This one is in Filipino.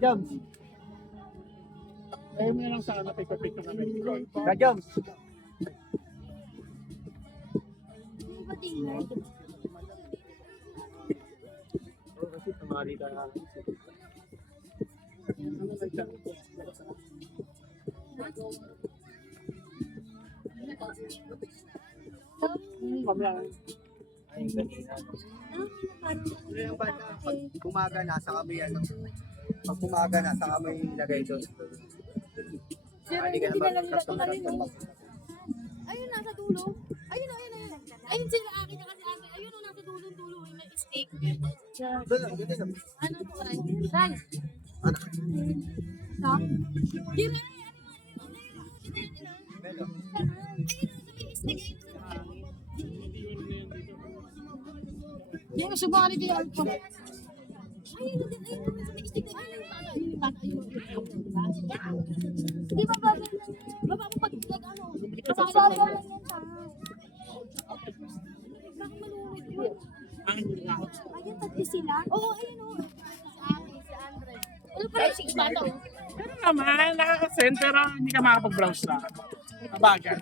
Jams. Ayaw mo na lang sa anak, pick-up na kami. Jams. Kasi tumali ka na. Ay, kanina. Yung banda, pag umaga, nasa kami yan. Pag umaga, nasa kami ilagay doon. Hindi ka na mag-customer. Ayun, nasa dulo. Ayun. Ayun sila akin na kasi ate. Ayun, nasa dulo. Yung may stick. Doon lang, dito lang. Ano to? Ran. Ano? Ha? Gire. Melo. Ayun, sa may stick. Yung subali di alpo. Ayun, sa may stick. Di ba baba mo pag ano? Kasama lang yan sa. Bakit maluwit yun? Ayun, tatli sila? Oo, ayun o. Si Andre. Ano pa rin? 6 bato. Pero naman, nakakasend pero hindi ka makapag-browse na. Kabagan.